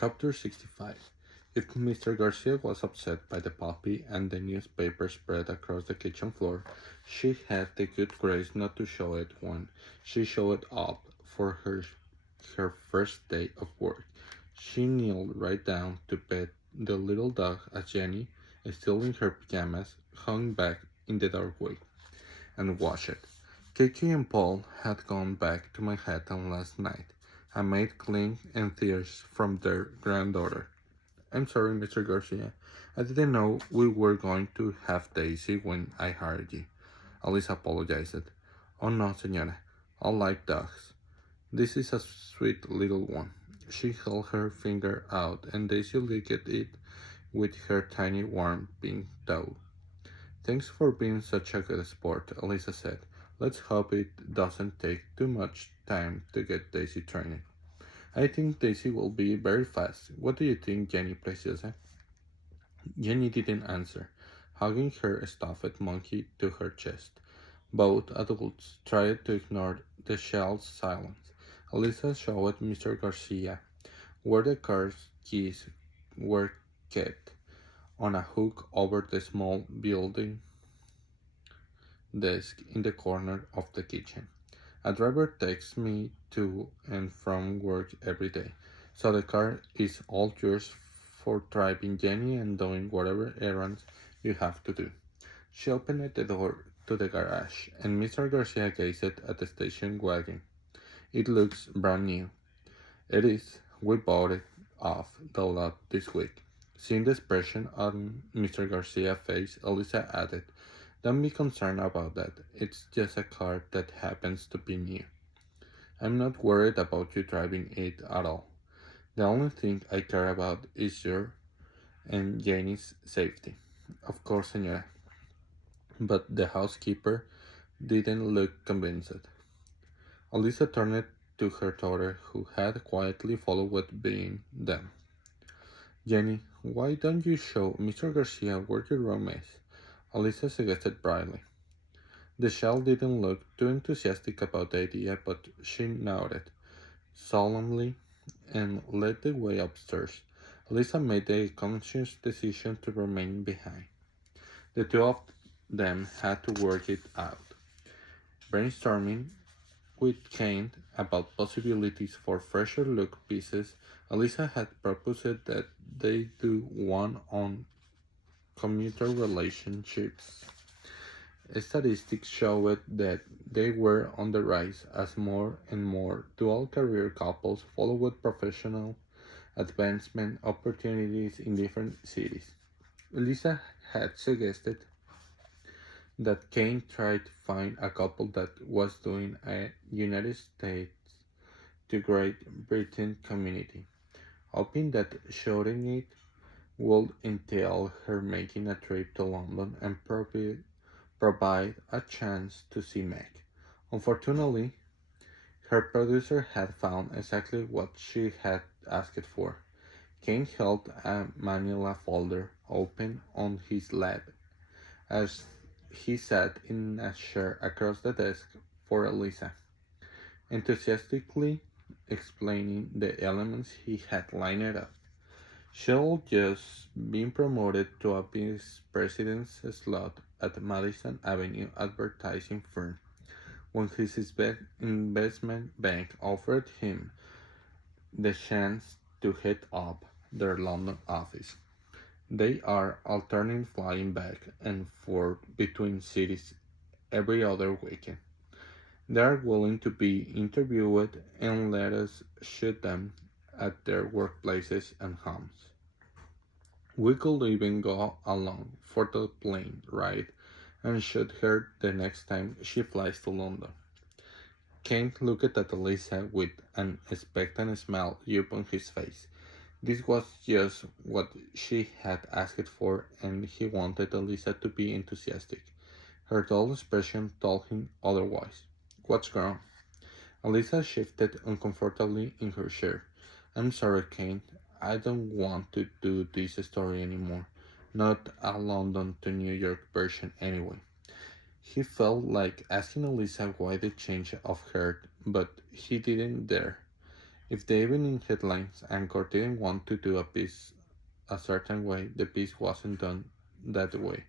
Chapter 65. If Mr. Garcia was upset by the puppy and the newspaper spread across the kitchen floor, she had the good grace not to show it when she showed up for her first day of work. She kneeled right down to pet the little dog as Jenny, still in her pajamas, hung back in the doorway and watched it. Kiki and Paul had gone back to Manhattan last night, a maid clean in tears from their granddaughter. I'm sorry, Mr. Garcia. I didn't know we were going to have Daisy when I hired you. Alice apologized. Oh no, senora. I like dogs. This is a sweet little one. She held her finger out and Daisy licked it with her tiny warm pink toe. Thanks for being such a good sport, Elisa said. Let's hope it doesn't take too much time to get Daisy trained. I think Daisy will be very fast. What do you think, Jenny Preciosa? Jenny didn't answer, hugging her stuffed monkey to her chest. Both adults tried to ignore the child's silence. Elisa showed Mr. Garcia where the car's keys were kept on a hook over the small building desk in the corner of the kitchen. A driver takes me to and from work every day, so the car is all yours for driving Jenny and doing whatever errands you have to do. She opened the door to the garage, and Mr. Garcia gazed at the station wagon. It looks brand new. It is. We bought it off the lot this week. Seeing the expression on Mr. Garcia's face, Elisa added, don't be concerned about that. It's just a car that happens to be new. I'm not worried about you driving it at all. The only thing I care about is your and Janie's safety. Of course, senora. But the housekeeper didn't look convinced. Elisa turned to her daughter, who had quietly followed behind them. Jenny, why don't you show Mr. Garcia where your room is? Elisa suggested brightly. The child didn't look too enthusiastic about the idea, but she nodded solemnly and led the way upstairs. Lisa made the conscious decision to remain behind. The two of them had to work it out, brainstorming with Kane about possibilities for fresher look pieces. Elisa had proposed that they do one on commuter relationships. Statistics showed that they were on the rise as more and more dual career couples followed professional advancement opportunities in different cities. Lisa had suggested that Kane try to find a couple that was doing a United States to Great Britain community, hoping that showing it would entail her making a trip to London and provide a chance to see Meg. Unfortunately, her producer had found exactly what she had asked for. Kane held a manila folder open on his lap as he sat in a chair across the desk for Elisa, enthusiastically explaining the elements he had lined up. She'll just been promoted to a vice president's slot at Madison Avenue advertising firm when his investment bank offered him the chance to head up their London office. They are alternating flying back and forth between cities every other weekend. They are willing to be interviewed and let us shoot them at their workplaces and homes. We could even go along for the plane ride and shoot her the next time she flies to London. Kent looked at Elisa with an expectant smile upon his face. This was just what she had asked for, and he wanted Elisa to be enthusiastic. Her dull expression told him otherwise. What's wrong? Elisa shifted uncomfortably in her chair. I'm sorry, Kent. I don't want to do this story anymore. Not a London to New York version, anyway. He felt like asking Elisa why the change of heart, but he didn't dare. If the evening headlines anchor didn't want to do a piece a certain way, the piece wasn't done that way.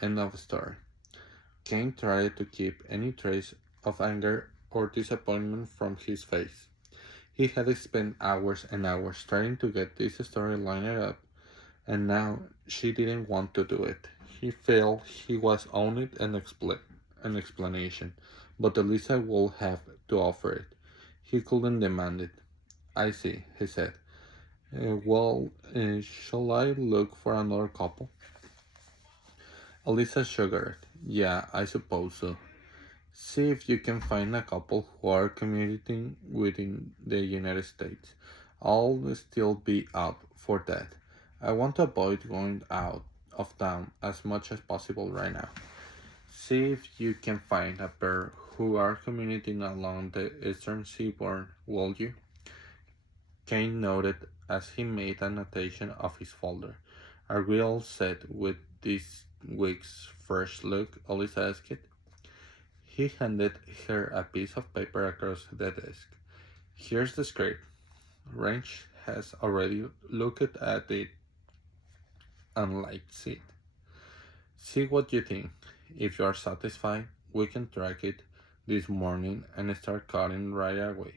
End of story. Kane tried to keep any trace of anger or disappointment from his face. He had spent hours and hours trying to get this story lined up, and now she didn't want to do it. He felt he was owed an explanation, but Elisa would have to offer it. He couldn't demand it. I see, he said. Shall I look for another couple? Elisa shuddered. Yeah, I suppose so. See if you can find a couple who are commuting within the United States. I'll still be up for that. I want to avoid going out of town as much as possible right now. See if you can find a pair who are commuting along the eastern seaboard, will you? Kane nodded as he made a notation of his folder. Are we all set with this week's first look? Elisa asked. He handed her a piece of paper across the desk. Here's the script. Range has already looked at it and likes it. See what you think. If you are satisfied, we can track it this morning and start cutting right away.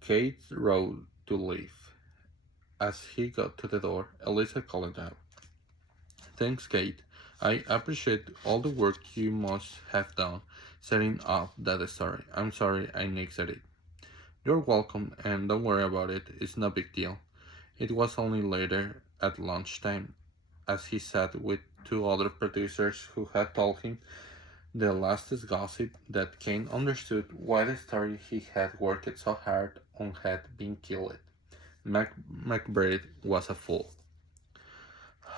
Kate rose to leave. As he got to the door, Elisa called out, Thanks, Kate. I appreciate all the work you must have done setting up that story. I'm sorry I nixed it. You're welcome, and don't worry about it. It's no big deal. It was only later at lunchtime, as he sat with two other producers who had told him the latest gossip, that Kane understood why the story he had worked so hard on had been killed. McBride was a fool.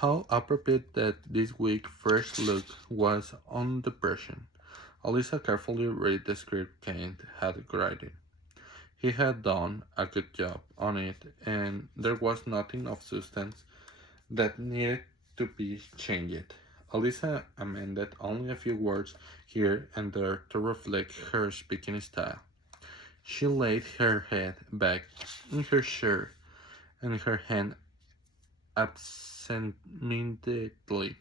How appropriate that this week's first look was on depression. Elisa carefully read the script Kane had written. He had done a good job on it, and there was nothing of substance that needed to be changed. Elisa amended only a few words here and there to reflect her speaking style. She laid her head back in her chair and her hand absentmindedly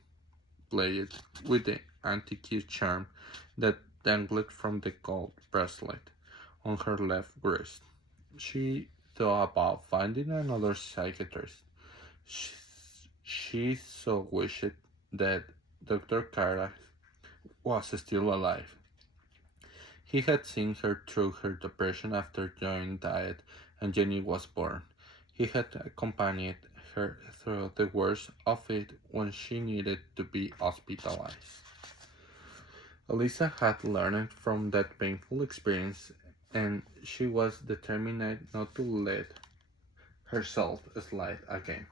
played with the antique charm that dangled from the gold bracelet on her left wrist. She thought about finding another psychiatrist. She, she so wished that Dr. Kara was still alive. He had seen her through her depression after Joan died and Jenny was born. He had accompanied her through the worst of it when she needed to be hospitalized. Elisa had learned from that painful experience, and she was determined not to let herself slide again.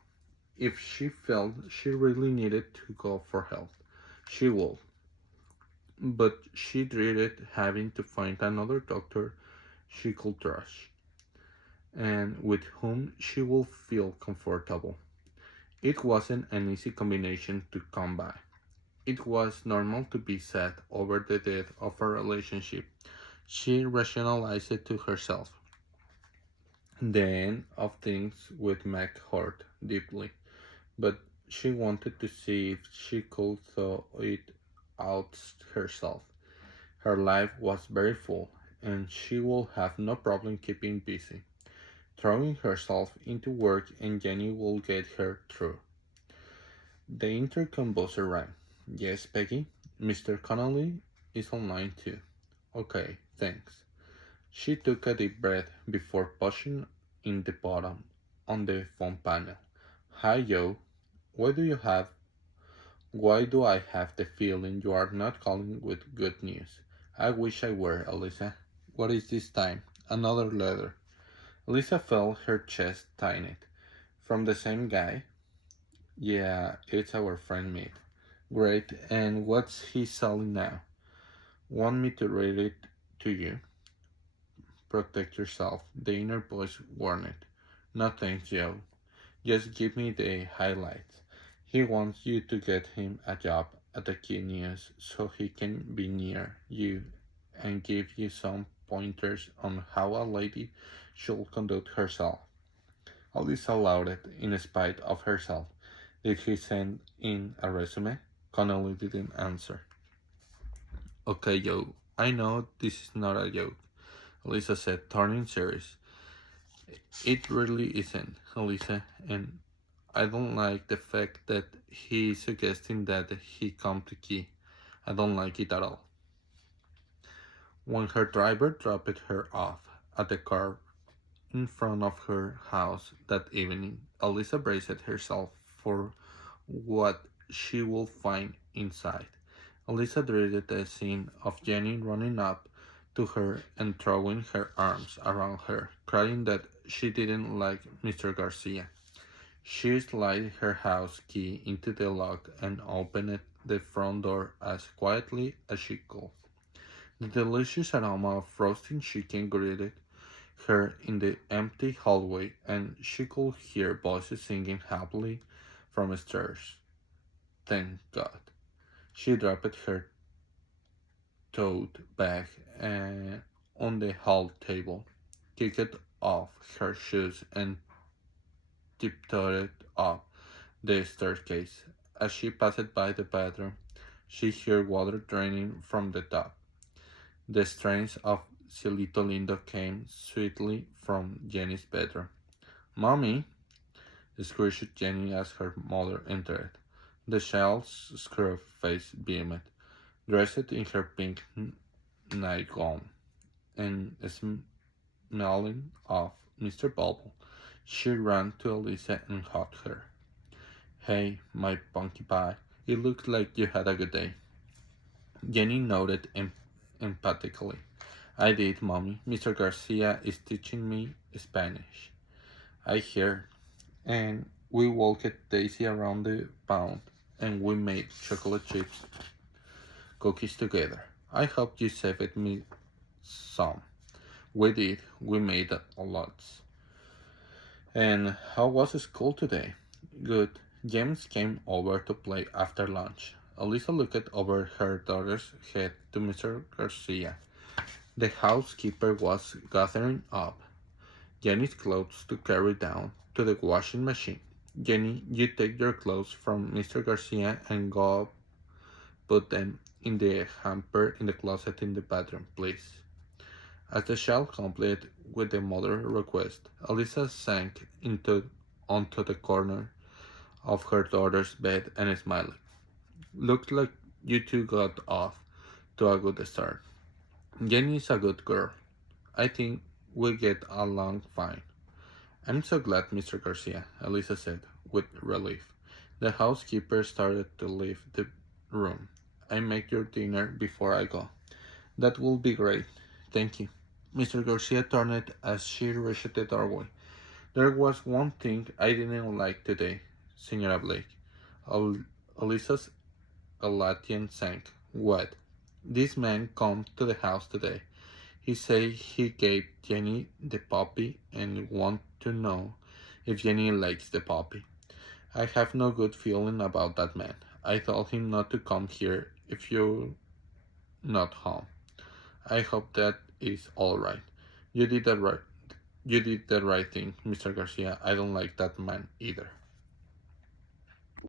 If she felt she really needed to go for help, she would. But she dreaded having to find another doctor she could trust, and with whom she would feel comfortable. It wasn't an easy combination to come by. It was normal to be sad over the death of a relationship. She rationalized it to herself. The end of things with Mac hurt deeply, but she wanted to see if she could thaw it out herself. Her life was very full, and she would have no problem keeping busy, throwing herself into work, and Jenny would get her through. The intercom buzzer rang. Yes, Peggy? Mr. Connolly is online too. Okay, thanks. She took a deep breath before pushing in the button on the phone panel. Hi, Joe. Why do you have Why do I have the feeling you are not calling with good news? I wish I were, Elisa. What is this time? Another letter. Elisa felt her chest tighten. From the same guy? Yeah, it's our friend Mead. Great, and what's he selling now? Want me to read it to you? Protect yourself, the inner voice warned. No thanks, Joe. Just give me the highlights. He wants you to get him a job at the Key News so he can be near you and give you some pointers on how a lady should conduct herself. Elisa laughed in spite of herself. Did he send in a resume? Connolly didn't answer. Okay, Joe, I know this is not a joke, Elisa said, turning serious. It really isn't, Elisa, and I don't like the fact that he is suggesting that he come to Key. I don't like it at all. When her driver dropped her off at the car in front of her house that evening, Elisa braced herself for what she would find inside. Elisa dreaded the scene of Jenny running up to her and throwing her arms around her, crying that she didn't like Mr. Garcia. She slid her house key into the lock and opened the front door as quietly as she could. The delicious aroma of roasting chicken greeted her in the empty hallway, and she could hear voices singing happily from upstairs. Thank God. She dropped her tote bag on the hall table, kicked off her shoes, and tiptoed up the staircase. As she passed by the bathroom, she heard water draining from the tap. The strains of Cielito Lindo came sweetly from Jenny's bedroom. "Mommy!" screeched Jenny as her mother entered. The child's scruff face beamed, dressed in her pink nightgown, and smelling of Mr. Bulble. She ran to Elisa and hugged her. "Hey, my punky pie, it looks like you had a good day." Jenny nodded emphatically. "I did, Mommy. Mr. Garcia is teaching me Spanish." "I hear." "And we walked Daisy around the pound, and we made chocolate chips cookies together. I hope you saved me some." "We did. We made a lots." "And how was school today?" "Good. James came over to play after lunch." Elisa looked over her daughter's head to Mr. Garcia. The housekeeper was gathering up Jenny's clothes to carry down to the washing machine. "Jenny, you take your clothes from Mr. Garcia and go put them in the hamper in the closet in the bathroom, please." As the child complied with the mother's request, Elisa sank onto the corner of her daughter's bed and smiled. "Looks like you two got off to a good start. Jenny is a good girl. I think we get along fine." "I'm so glad, Mr. Garcia," Elisa said, with relief. The housekeeper started to leave the room. "I make your dinner before I go." "That will be great. Thank you." Mr. Garcia turned as she reached the doorway. "There was one thing I didn't like today, Senora Blake." Elisa's elation sank. "What?" "This man come to the house today. He say he gave Jenny the puppy and want to know if Jenny likes the puppy. I have no good feeling about that man. I told him not to come here if you're not home. I hope that is all right. You did the right thing, Mr. Garcia. I don't like that man either."